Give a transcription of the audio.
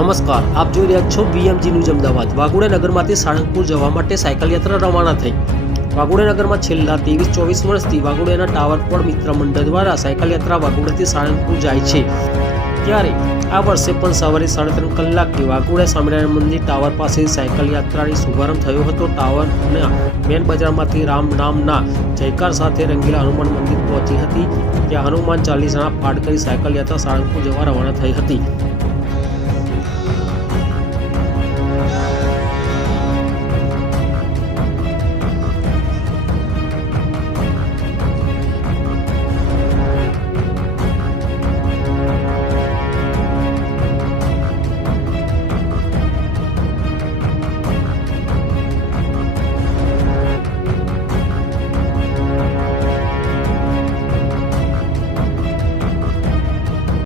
નમસ્કાર, આપ જોઈ રહ્યા છો બીએમજી ન્યૂઝ અમદાવાદ। વાઘોડિયા નગરમાંથી સાળંગપુર જવા માટે સાયકલ યાત્રા રવાના થઈ। વાઘોડિયા નગરમાં છેલ્લા 23-24 વર્ષથી વાઘોડિયાના ટાવર પર મિત્ર મંડળ દ્વારા સાયકલ યાત્રા વાઘોડિયાથી સાળંગપુર જાય છે। ત્યારે આ વર્ષે પણ સવારે 3.5 કલાકે વાઘોડિયા સ્વામિનારાયણ મંદિર ટાવર પાસે સાયકલ યાત્રાની શુભારંભ થયો હતો। ટાવરના મેન બજારમાંથી રામ નામના જયકાર સાથે રંગીલા હનુમાન મંદિર પહોંચી હતી। ત્યાં હનુમાન ચાલીસાના પાઠ કરી સાયકલ યાત્રા સાળંગપુર જવા રવાના થઈ હતી।